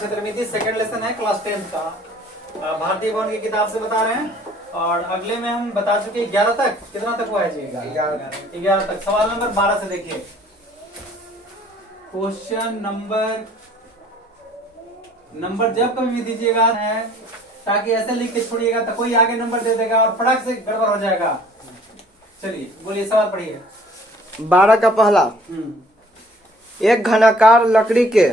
क्षेत्रमिति second lesson है class 10 का। भारतीय भवन की किताब से बता रहे हैं और अगले में हम बता चुके 11 तक। कितना तक हुआ है जी? 11 तक। सवाल नंबर 12 से देखिए। क्वेश्चन नंबर जब कभी भी दीजिएगा है ताकि ऐसे लिख के छोड़िएगा तो कोई आगे नंबर दे देगा और फटाक से गड़बड़ हो जाएगा। चलिए बोलिए, सवाल पढ़िए। 12 का पहला, एक घनाकार लकड़ी के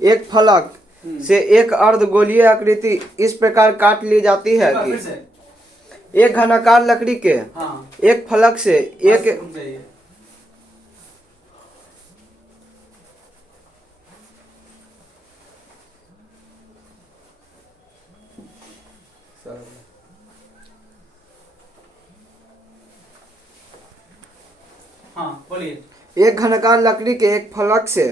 एक फलक से एक अर्धगोलीय आकृति इस प्रकार काट ली जाती है कि एक घनाकार लकड़ी के एक फलक से एक बोलिए। एक घनाकार लकड़ी के एक फलक से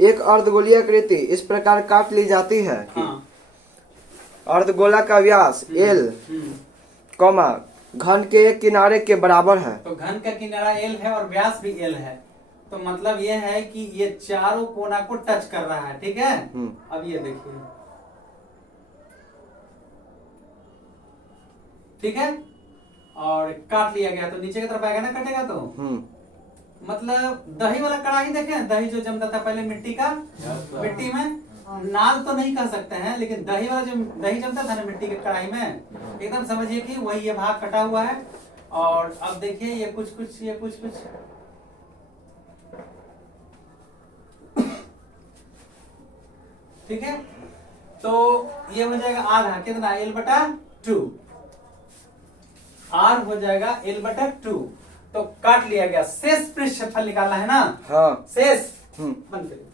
एक अर्धगोलीय आकृति इस प्रकार काट ली जाती है कि अर्धगोला का व्यास L, घन के एक किनारे के बराबर है। तो घन का किनारा L है और व्यास भी L है, तो मतलब ये है कि ये चारों कोना को टच कर रहा है। ठीक है, अब ये देखिए, ठीक है, और काट लिया गया तो नीचे की तरफ आएगा ना, कटेगा तो मतलब दही वाला कढ़ाई देखे, दही जो जमता था पहले मिट्टी का, मिट्टी में नाल तो नहीं कह सकते हैं, लेकिन दही वाला जो दही जमता था ना मिट्टी के कढ़ाई में, एकदम समझिए कि वही ये भाग कटा हुआ है। और अब देखिए ये कुछ कुछ ठीक है, तो ये हो जाएगा आधा, कितना L/2, R हो जाएगा L/2। तो काट लिया गया, शेष पृष्ठफल निकालना है ना। हाँ। शेष बंद करिए।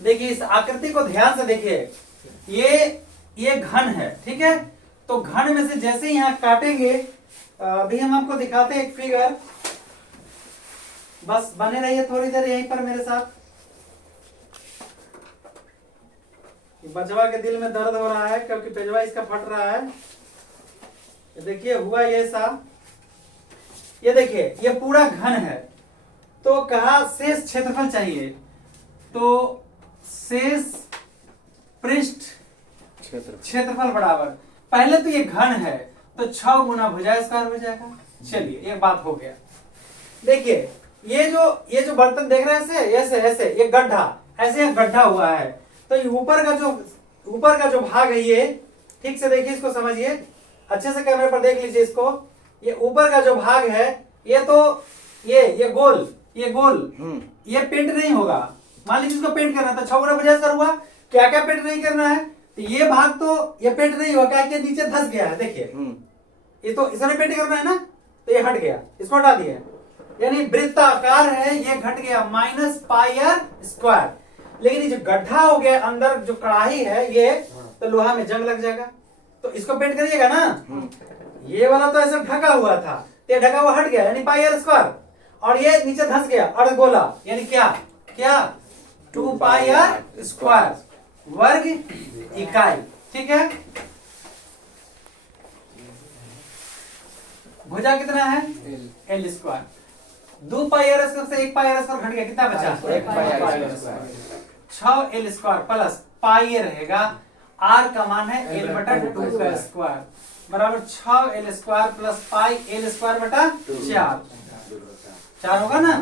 देखिए इस आकृति को ध्यान से देखिए, ये घन है, ठीक है। तो घन में से जैसे ही यहां काटेंगे, अभी हम आपको दिखाते हैं एक फिगर, बस बने रहिए थोड़ी देर यहीं पर मेरे साथ। बचवा के दिल में दर्द हो रहा है क्योंकि पेजवा इसका फट रहा है। देखिए हुआ ये सा, ये देखिए ये पूरा घन है, तो कहा शेष क्षेत्रफल चाहिए, तो शेष पृष्ठ क्षेत्रफल बराबर, पहले तो ये घन है तो 6 गुना भुजा स्क्वायर हो जाएगा। चलिए ये बात हो गया। देखिए ये जो बर्तन देख रहे हैं ऐसे ऐसे ये गड्ढा, ऐसे गड्ढा हुआ है, तो ये ऊपर का जो भाग है, ये ठीक से देखिए, इसको समझिए अच्छे से, कैमरे पर देख लीजिए इसको। ये ऊपर का जो भाग है, ये तो ये गोल ये पेंट नहीं होगा। मान लीजिए इसको पेंट करना था, 6 गुना भुजा स्क्वायर हुआ, क्या क्या पेंट नहीं करना है, तो ये भाग तो ये पेंट नहीं हुआ, क्या नीचे धंस गया है। देखिए ये तो इसने पेंट करना है ना, तो ये हट गया, इसको हटा दिया, यानी वृत्ताकार है, ये घट गया -πr²। लेकिन ये जो गड्ढा हो गया अंदर, जो कढ़ाई है ये, तो लोहा में जंग लग जाएगा, तो इसको पेंट करिएगा ना। ये वाला तो ऐसा ढका हुआ था, ये ढका हुआ हट गया, यानी πr², और ये नीचे धंस गया अर्धगोला, यानी क्या 2πr² वर्ग इकाई। ठीक है, भुजा कितना है L², 2πr² से 1πr² घट गया, कितना बचा 1πr²। 6L² प्लस पाई रहेगा, R का मान है L/2 का स्क्वायर बराबर 6L² प्लस पाई L²/4 4 होगा ना।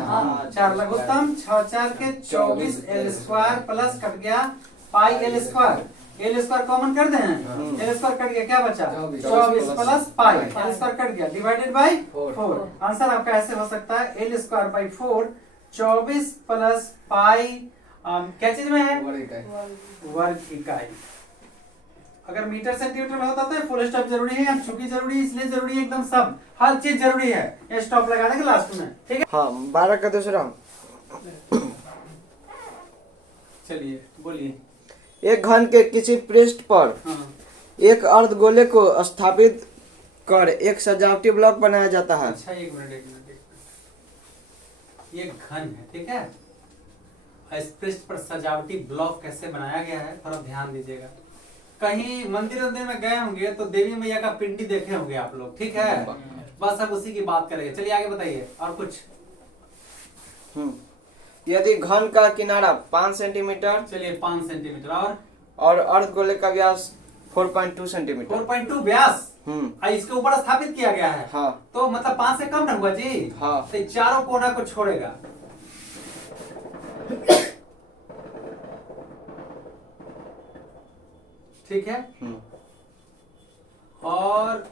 4 लघुत्तम, 6×4 के 24L² प्लस कट गया पाई L² कॉमन कर दें, L² कट गया, क्या बचा 24 प्लस पाई, L² कट गया, डिवाइडेड बाई 4। आंसर आपका ऐसे हो सकता है L²/4, 24 प्लस पाई, क्या चीज में है, वर्ग इकाई। अगर मीटर सेंटीमीटर में होता तो फुल स्टॉप जरूरी है, छुपी जरूरी है, इसलिए जरूरी है, एकदम सब हर चीज जरूरी है, ये स्टॉप लगा देंगे लास्ट में। ठीक है, हाँ। 12 का दूसरा, चलिए बोलिए। एक घन के किसी पृष्ठ पर एक अर्धगोले को स्थापित कर एक सजावटी ब्लॉक बनाया जाता है। अच्छा एक मिनट, ये घन है, ठीक है, इस पृष्ठ पर सजावटी ब्लॉक कैसे बनाया गया है, थोड़ा ध्यान दीजिएगा। कहीं मंदिर में गए होंगे तो देवी मैया का पिंडी देखे होंगे आप लोग, ठीक है, बस अब उसी की बात करेंगे। चलिए आगे बताइए और कुछ। यदि घन का किनारा 5 सेंटीमीटर चलिए 5 सेंटीमीटर और अर्धगोले का व्यास 4.2 सेंटीमीटर। 4.2 व्यास इसके ऊपर स्थापित किया गया है। हाँ। तो मतलब 5 से कम ना हुआ जी। हाँ। तो चारों कोना को छोड़ेगा। ठीक है। और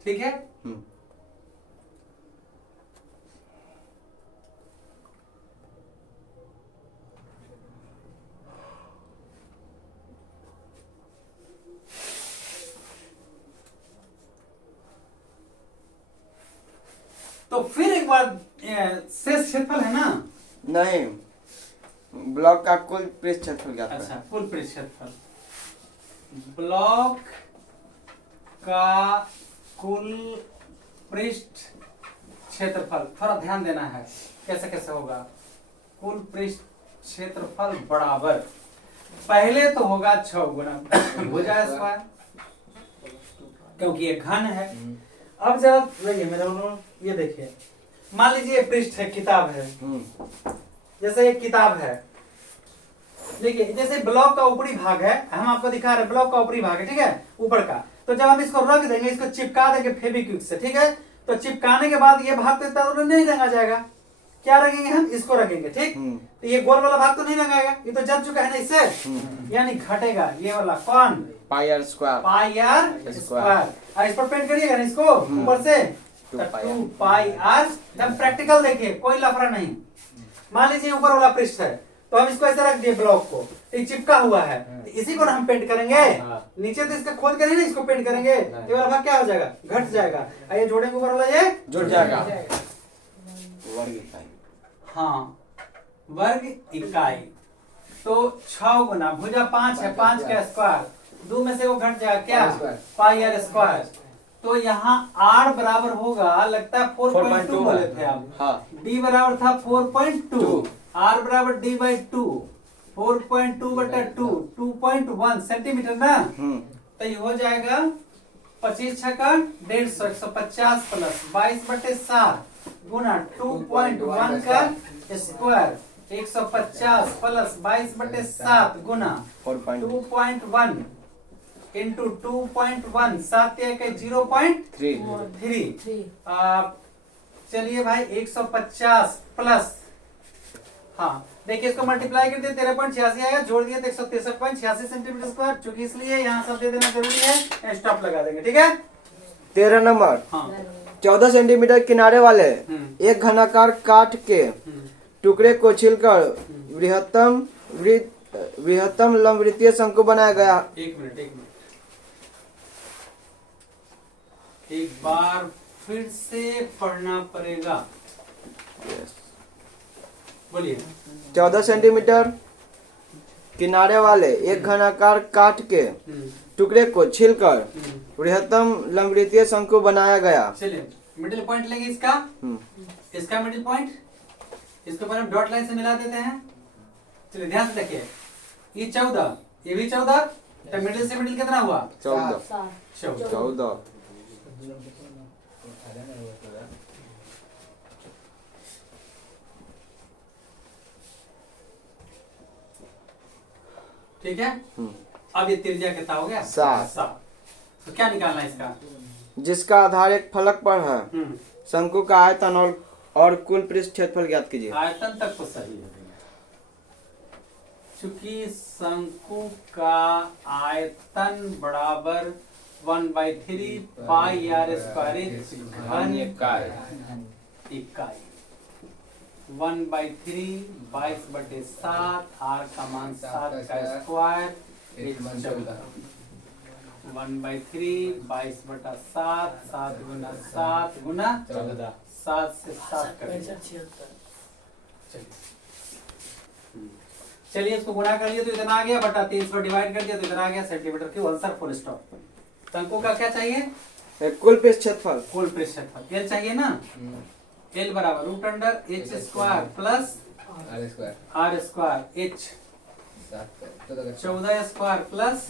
ठीक है। तो फिर एक बार शेष क्षेत्रफल है ना? नहीं, ब्लॉक का कुल पृष्ठ क्षेत्रफल क्या था? अच्छा, कुल पृष्ठ क्षेत्रफल, ब्लॉक का कुल पृष्ठ क्षेत्रफल। थोड़ा ध्यान देना है कैसे कैसे होगा। कुल पृष्ठ क्षेत्रफल बराबर, पहले तो होगा 6 गुना भुजा स्क्वायर, क्योंकि ये घन है। अब जरा मेरे ये देखिए, मान लीजिए पृष्ठ है, किताब है, जैसे एक किताब है, देखिए जैसे ब्लॉक का ऊपरी भाग है, हम आपको दिखा रहे हैं ब्लॉक का ऊपरी भाग है, ठीक है, ऊपर का। तो जब हम इसको रख देंगे, इसको चिपका देंगे फेविक्विक से, ठीक है, तो चिपकाने के बाद ये भाग तो नहीं रंगा जाएगा। क्या रखेंगे हम? इसको रखेंगे, ठीक। तो ये गोल वाला भाग तो नहीं रंगाएगा, ये तो जम चुका है ना इससे, यानी घटेगा ये वाला। कौन? Pi r square. Pi r square. इस पर पेंट करिएगा ना इसको ऊपर से, 2 पाई आर। जब प्रैक्टिकल देखिए, कोई लफड़ा नहीं। मान लीजिए ऊपर वाला पृष्ठ है, तो हम इसको ऐसे रख दिए, ब्लॉक को, ये चिपका हुआ है, तो इसी को हम पेंट करेंगे। नीचे तो इसका खोद कर इसको पेंट करेंगे, ये वाला भाग क्या हो जाएगा? घट जाएगा। ये जोड़ेंगे ऊपर वाला, ये जुड़ जाएगा। वर्ग इकाई। हाँ, वर्ग इकाई। तो 6 गुना भुजा 5 है, 5 का स्क्वायर, 2 में से वो घट जाएगा, क्या? पाई आर स्क्वायर। तो यहाँ r बराबर होगा, लगता है 4.2 बोले थे आप। हाँ। d बराबर था 4.2, r बराबर d बाई 2, 4.2 बटा 2, 2.1 सेंटीमीटर ना। तो ये हो जाएगा 25 छक्का 150, 150 प्लस 22 बटे 7 गुना 2.1 का स्क्वायर, 150 प्लस 22 बटे 7 गुना 2.1 इंटू 2.1, 7 के 0.3। चलिए भाई 150 प्लस, हाँ देखिए इसको मल्टीप्लाई कर दिया, 13.86 आएगा, जोड़ दिया तो 163.86 सेंटीमीटर स्क्वायर। चूंकि इसलिए यहाँ सब दे देना जरूरी है, स्टॉप लगा देंगे, ठीक है। 13 नंबर। हाँ। 14 सेंटीमीटर किनारे वाले एक घनाकार काठ के टुकड़े को छिलकर बृहत्तम लंबवृत्तीय शंकु बनाया गया। एक मिनट, एक बार फिर से पढ़ना पड़ेगा। बोलिए। 14 सेंटीमीटर किनारे वाले एक घनाकार काठ के टुकड़े को छिलकर बृहत्तम लंबवृत्तीय शंकु बनाया गया। चलिए मिडिल पॉइंट लेंगे इसका, इसका मिडिल पॉइंट, इसके ऊपर हम डॉट लाइन से मिला देते हैं। चलिए ध्यान से देखिए, ये 14, ये भी 14, तो मिडिल से मिडिल कितना हुआ? 14। ठीक है। अब ये त्रिज्या कितना हो गया? 7। तो क्या निकालना है इसका? जिसका आधार एक फलक पर है, शंकु का आयतन और कुल पृष्ठ क्षेत्रफल ज्ञात कीजिए। आयतन तक तो सही है, चूंकि शंकु का आयतन बराबर 1/3 पाई आर स्क्वायर घन इकाई, 1/3 22/7, r का मान 7 का स्क्वायर, 1/3 22/7, 7 गुना 7 गुना 14, 7 से 7 करेंगे। चलिए इसको गुणा कर लिया तो इतना आ गया, बटा 3 को डिवाइड कर दिया तो इतना आ गया सेंटीमीटर की आंसर, फुल स्टॉप। शंकु का क्या चाहिए? कुल पृष्ठ क्षेत्रफल। कुल पृष्ठ क्षेत्रफल एल चाहिए ना। एल बराबर √h square plus r square h, 14 square plus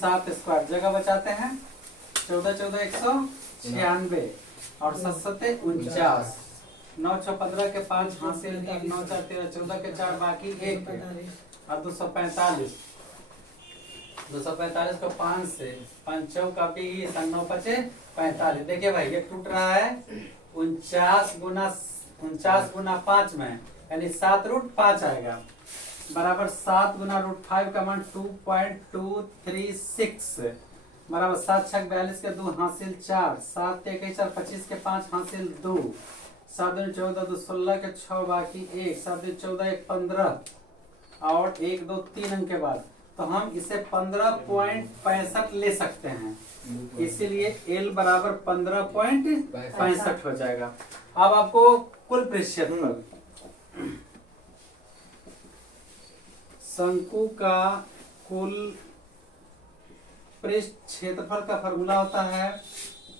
7 square. जगह बचाते हैं, 14 14 196 और 7 7 49, 9 6 15 के 5 हासिल 1, 9 4 13 14 के 4 बाकी 1 और 245 245 को 5 से 5 कापी 9 5 45। देखिए भाई ये टूट रहा है 49 गुना 5 में, यानी 7 रूट 5 आएगा बराबर 7 गुना रूट 5 का मान 2.236 बराबर 7 6 42 के 2 हासिल 4, 7 1 4 25 के 5 हासिल 2, 7 2 14 2 16 के 6 बाकी 1, 7 2 14 1 15 और 1 2 3 अंक के बाद, तो हम इसे 15.65 ले सकते हैं, इसीलिए L बराबर 15.65 हो जाएगा। अब आपको कुल पृष्ठफल, शंकु का कुल पृष्ठ क्षेत्रफल का फॉर्मूला होता है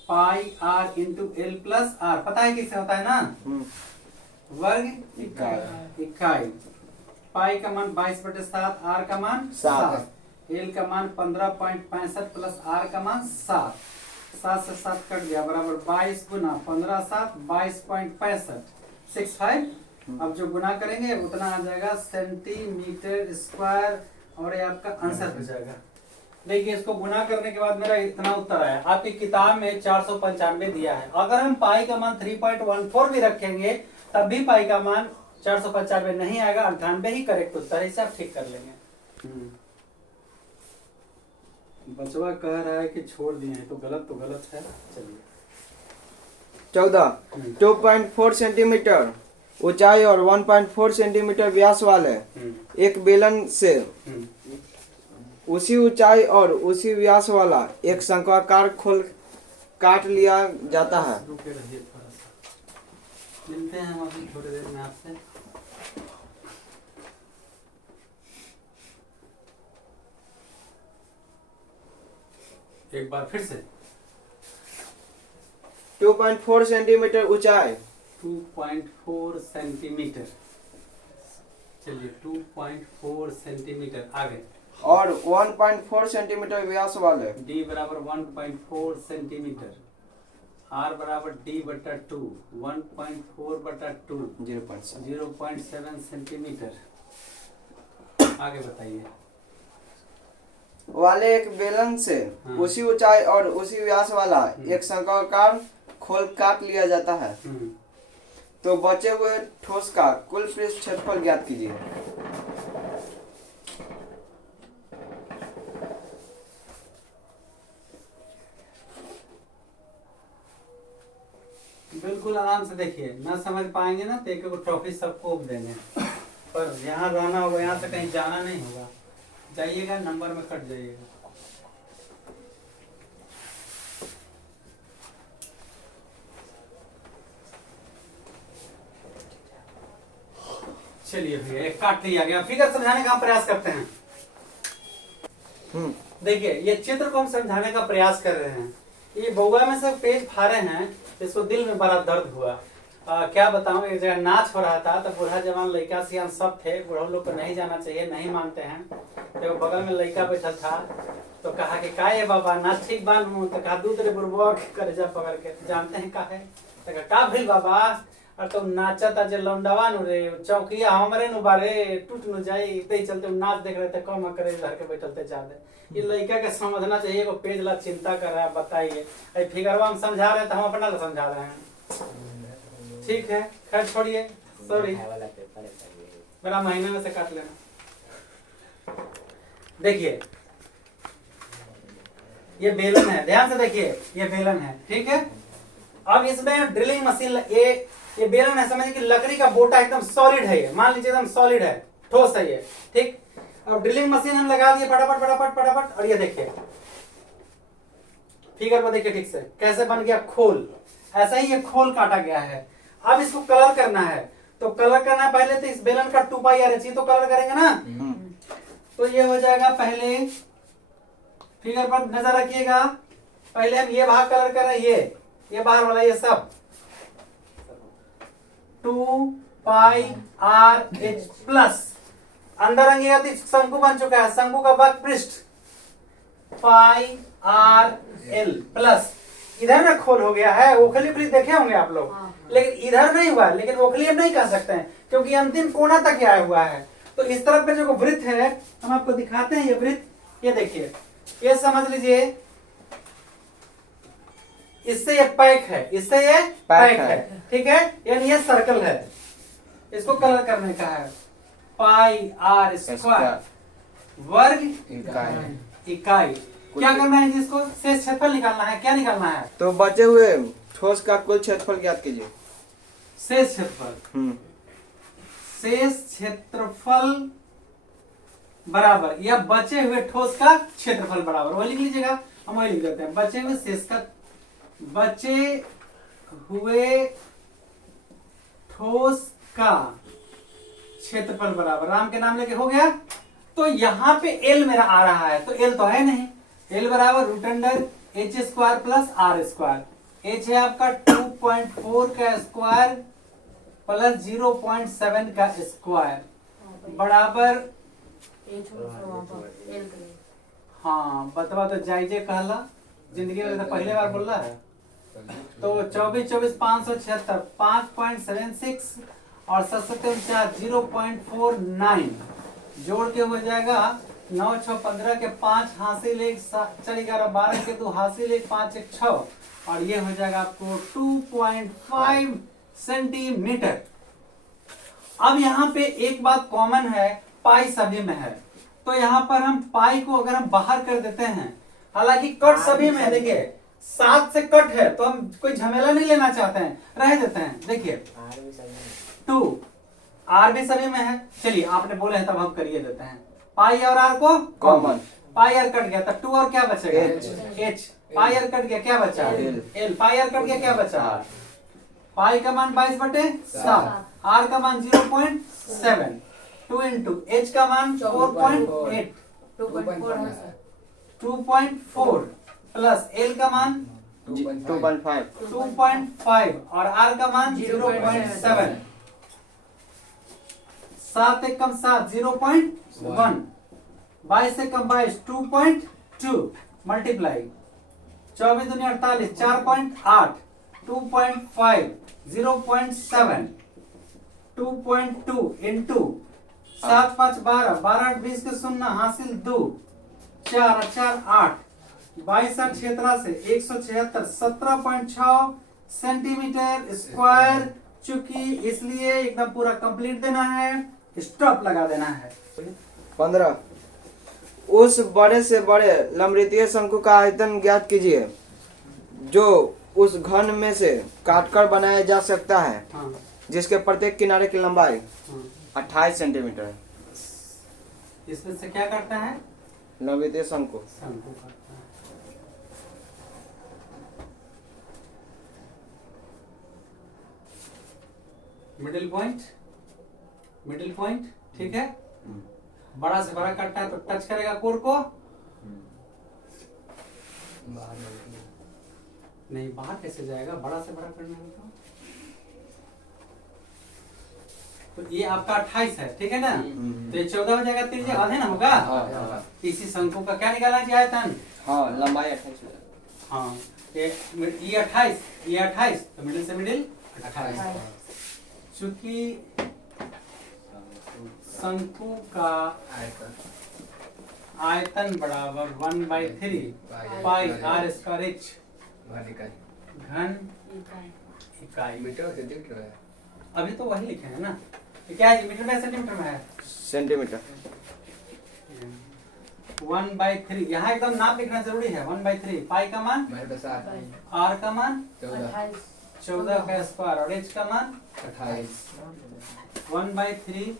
pi r into L plus R. पता है किससे होता है ना, वर्ग इकाई। पाई का मान 22/7, आर का मान 7, एल का मान 15.65 प्लस आर का मान 7, 7 से 7 कट गया बराबर 22 गुना 15 7 22.65 65। अब जो गुना करेंगे उतना आ जाएगा सेंटीमीटर स्क्वायर और ये आपका आंसर हो जाएगा। देखिए इसको गुना करने के बाद मेरा इतना उत्तर आया। आपकी किताब में 495 दिया है, अगर हम पाई का मान 3.14 भी रखेंगे तब भी पाई का मान 495 नहीं आएगा, 98 ही करेक्ट उत्तर है। इसे आप ठीक कर लेंगे। बचवा कह रहा है कि छोड़ दिए हैं, तो गलत है। चलिए 14 2.4 सेंटीमीटर ऊंचाई और 1.4 सेंटीमीटर व्यास वाले एक बेलन से उसी ऊंचाई और उसी व्यास वाला एक शंक्वाकार खोल काट लिया जाता है। रुके रहिए थोड़ा सा, मिलते हैं हम अभी थोड़ी देर में आपसे। एक बार फिर से 2.4 सेंटीमीटर ऊंचाई 2.4 सेंटीमीटर, चलिए 2.4 सेंटीमीटर आगे, और 1.4 सेंटीमीटर व्यास वाले d बराबर 1.4 सेंटीमीटर, r बराबर d बटा 2, 1.4 बटा 2 0.7 सेंटीमीटर। आगे बताइए। वाले एक बेलन से उसी ऊंचाई और उसी व्यास वाला एक शंक्वाकार खोल काट लिया जाता है, तो बचे हुए ठोस का कुल पृष्ठ क्षेत्रफल ज्ञात कीजिए। बिल्कुल आराम से देखिए, ना समझ पाएंगे ना तो एक ट्रॉफी सबको देंगे, पर यहाँ रहना होगा, यहाँ से कहीं जाना नहीं होगा। जाइएगा नंबर में कट जाइएगा। चलिए भैया एक काट लिया गया। फिगर समझाने का हम प्रयास करते हैं। देखिए ये चित्र को हम समझाने का प्रयास कर रहे हैं। ये बउआ में से पेज फाड़े हैं, इसको दिल में बड़ा दर्द हुआ। क्या बताऊं, एक जगह नाच हो रहा था तो बूढ़ा जवान लड़का सियान सब थे। बूढ़ा लोग को नहीं जाना चाहिए, नहीं मानते हैं। तो बगल में लड़का बैठा था तो कहा कि का ये बाबा नाच ठीक बानू, तो कहा दूध रे बुरबा करेजा पकड़ के, जानते हैं का है, तो कहा का भइल बाबा, और तो नाचत आज लौंडवा नु रे चौकिया हमरे नु बारे टूट न जाई, ते चलते नाच देख रहे थे, कम करे घर के बैठल थे ज्यादा। ये लड़का के समझना चाहिए, वो पेज ला चिंता कर रहा है। बताइए फिगरवा हम समझा रहे हैं तो हम अपना समझा रहे हैं। ठीक है खैर छोड़िए, सॉरी, मेरा महीने में से काट लेना। देखिए ये बेलन है, ध्यान से देखिए ये बेलन है, ठीक है। अब इसमें ड्रिलिंग मशीन, ये बेलन है, समझिए कि लकड़ी का बोटा एकदम सॉलिड है, ये मान लीजिए एकदम सॉलिड है, ठोस है ये, ठीक। अब ड्रिलिंग मशीन हम लगा दिए फटाफट फटाफट फटाफट, और ये देखिए फिगर पर देखिए ठीक से कैसे बन गया खोल। ऐसा ही ये खोल काटा गया है। अब इसको कलर करना है, तो कलर करना है पहले तो इस बेलन का 2πr तो कलर करेंगे ना, तो ये हो जाएगा। पहले फिगर पर नजर रखिएगा, पहले हम ये भाग कलर कर रहे हैं, ये बाहर वाला ये सब 2πrh प्लस अंदर रंगेगा तो शंकु बन चुका है। शंकु का वर्ग पृष्ठ πr L प्लस इधर ना खोल हो गया है, ओखली वृत्त देखे होंगे आप लोग, लेकिन इधर नहीं हुआ है, लेकिन ओखली हम नहीं कह सकते हैं क्योंकि अंतिम कोना तक आया हुआ है। तो इस तरफ का जो वृत्त है हम आपको दिखाते हैं, ये वृत्त, ये देखिए, ये समझ लीजिए इससे ये पैक है, इससे ये पैक है, ठीक है, यानी ये सर्कल है, इसको कलर करने का है। पाई आर स्क्वायर वर्ग इकाई। क्या करना है जिसको शेष क्षेत्रफल निकालना है, क्या निकालना है? तो बचे हुए ठोस का कुल क्षेत्रफल ज्ञात कीजिए। शेष क्षेत्रफल, शेष क्षेत्रफल बराबर या बचे हुए ठोस का क्षेत्रफल बराबर, वही लिख लीजिएगा, हम वही लिख देते हैं, बचे हुए शेष का, बचे हुए ठोस का क्षेत्रफल बराबर, राम के नाम लेके हो गया। तो यहाँ पे एल मेरा आ रहा है, तो एल तो है नहीं, एल बराबर root under H square plus R square. H है आपका 2.4 का स्क्वायर प्लस 0.7 का स्क्वायर बराबर, हाँ बतवा तो जायजे कहला, जिंदगी में तो पहले बार बोल रहा है। तो 24 576 5.76 और 7 0.49 जोड़ के हो जाएगा 9 6 15 के 5 हासिल 1 4 11 12 के 2 हासिल 1 5 1 6 और ये हो जाएगा आपको 2.5 सेंटीमीटर। अब यहाँ पे एक बात कॉमन है, पाई सभी में है, तो यहाँ पर हम पाई को अगर हम बाहर कर देते हैं, हालांकि कट सभी में है, देखिए 7 से कट है तो हम कोई झमेला नहीं लेना चाहते हैं, रह देते हैं। देखिए 2 आर भी सभी में है, चलिए आपने बोले हैं तब हम करिए देते हैं। पाई और आर को कॉमन, पाई आर कट गया तो 2 और क्या बचेगा? एच। पाई आर कट गया, क्या बचा? एल। पाई आर कट गया, क्या बचा? पाई का मान 22/7, आर का मान 0.7, 2 इंटू एच का मान 4.8, 2.4 प्लस एल का मान 2.5 और आर का मान 0.7, 7 एक कम 7 0.1, 22 से कम 22 2.2 मल्टीप्लाई 24 दूनी 48 4.8 2.5 0.7 2.2 इंटू 7 5 12 12 8 20 के 0 हासिल 2 4 4 8 22 8 क्षेत्र से 176 17.6 सेंटीमीटर स्क्वायर। चूंकि इसलिए एकदम पूरा कंप्लीट देना है, स्टॉप लगा देना है। 15 उस बड़े से बड़े लंबवृत्तीय शंकु का आयतन ज्ञात कीजिए जो उस घन में से काटकर बनाया जा सकता है, हाँ। जिसके प्रत्येक किनारे की लंबाई 28 सेंटीमीटर है। इसमें से क्या करता है? लंबवृत्तीय शंकु। शंकु करता है। मिडिल पॉइंट, ठीक है, बड़ा से बड़ा काटता है तो टच करेगा कोर को, नहीं बाहर कैसे जाएगा, बड़ा से बड़ा करना है तो ये आपका 28 है, ठीक है ना, तो ये 14 हो जाएगा, त्रिज्या आधे ना होगा। इसी शंकु का क्या निकालना चाहिए आयतन? हाँ, लंबाई 28। हाँ, ये 28 तो मिडिल से मिडिल 28। चूंकि शंकु का आयतन बराबर 1/3 पाई आर स्क्वायर एच घन इकाई। मीटर से देख रहा है, अभी तो वही लिखे हैं ना, ये क्या है, मीटर में सेंटीमीटर में है? सेंटीमीटर। 1/3 यहाँ एकदम नाप लिखना जरूरी है। 1/3 पाई का मान मेरे पास आर का मान 14 का स्क्वायर और एच का मान 28 1/3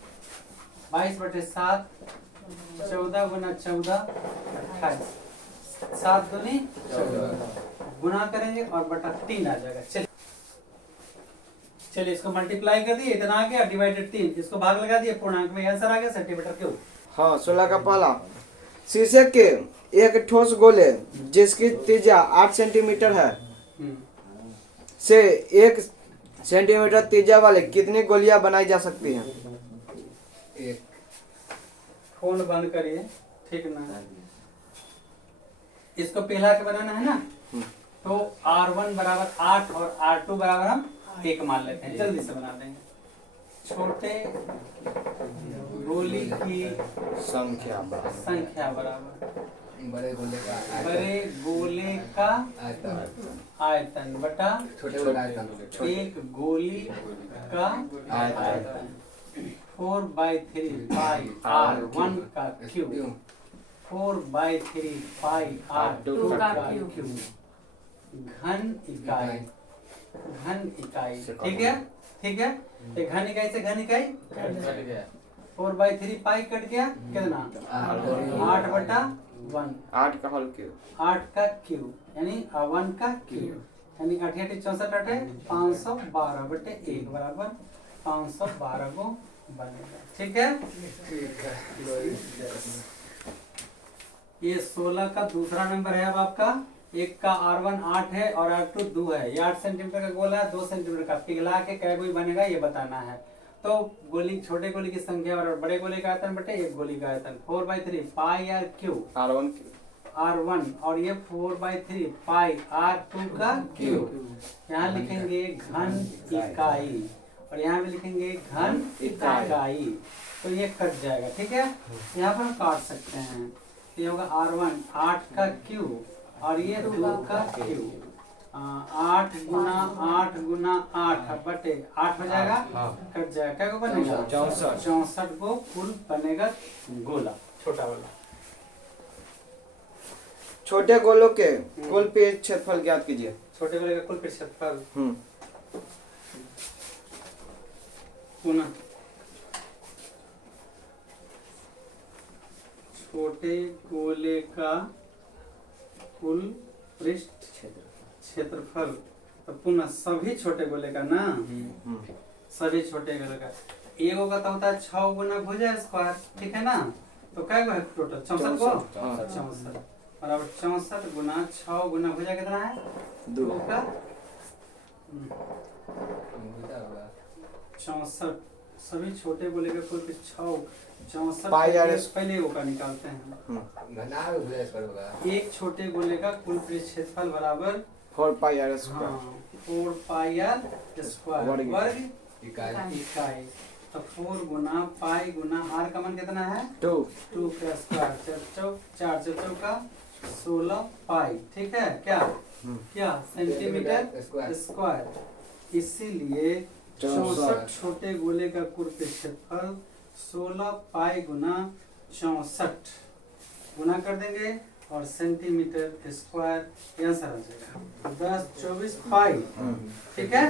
22/7 14 गुना 14 28 7 दूनी 14 गुना करेंगे और बटा 3 आ जाएगा। चलिए इसको मल्टीप्लाई कर दिए, इतना आ गया, डिवाइडेड 3, इसको भाग लगा दिए, पूर्णांक में आंसर आ गया सेंटीमीटर क्यूब। हाँ, 16 का पहला शीशे के एक ठोस गोले जिसकी त्रिज्या 8 सेंटीमीटर है से 1 सेंटीमीटर त्रिज्या वाले कितनी गोलियां बनाई जा सकती हैं? एक फोन बंद करिए, ठीक ना? इसको पिघला के बनाना है ना, तो R1 बराबर 8 और R2 बराबर हम 1 मान लेते हैं। जल्दी से बना देंगे। छोटे गोली की संख्या बराबर बड़े गोले का बड़े गोले का आयतन आयतन बटा छोटे गोले आयतन एक गोली का आयतन 4/3 पाई R1 का क्यूब 4/3 पाई R2 का क्यूब घन इकाई ठीक है ठीक है। ये घन इकाई से घन इकाई 4/3 पाई कट गया कितना 8/1 8 का होल क्यूब 8 का क्यूब यानी 1 का क्यूब यानी 8 64 8 512/1 बराबर 512 को बनेगा। ठीक है। ये 16 का दूसरा नंबर है। अब आपका एक का R1 8 है और R2 2 है। ये 8 सेंटीमीटर का गोला है, 2 सेंटीमीटर का पिघला के कै गोली बनेगा ये बताना है। तो गोली छोटे गोली की संख्या और बड़े गोली का आयतन बटे एक गोली का आयतन 4/3 पाई R क्यूब R1 और ये 4/3 पाई R2 का क्यूब। यहाँ लिखेंगे घन इकाई और यहाँ भी लिखेंगे घन इकाई। तो ये कट जाएगा। ठीक है। यहाँ पर हम काट सकते हैं। ये होगा R1 8 का क्यूब और ये 2 का क्यूब 8 गुना 8 बटे 8 हो जाएगा कट जाएगा। क्या को बनेगा 64 को कुल बनेगा गोला छोटा वाला। छोटे गोलों के कुल पे क्षेत्रफल ज्ञात कीजिए। छोटे गोले का कुल क्षेत्रफल पुनः छोटे गोले का कुल पृष्ठ क्षेत्रफल तो पुनः सभी छोटे गोले का ना सभी छोटे गोले का एगो का तो होता है 6 गुना भुजा स्क्वायर। ठीक है ना। तो क्या है टोटल 64 को 64 बराबर 64 गुना 6 गुना भुजा कितना है 2 का 64 सभी छोटे गोले का कुल 64 पहले वो का निकालते हैं। घना है गोले पर होगा एक छोटे गोले का कुल क्षेत्रफल बराबर 4 पाई R स्क्वायर 4 पाई R स्क्वायर वर्ग इकाई। तो 4 गुना पाई गुना R का मान कितना है 2 का स्क्वायर 4 का 16 पाई। ठीक है। क्या सेंटीमीटर स्क्वायर। इसीलिए 64 छोटे गोले का कुल क्षेत्रफल 16 पाई गुना 64 गुना कर देंगे और सेंटीमीटर स्क्वायर आंसर आ जाएगा 10 24 पाई। ठीक है।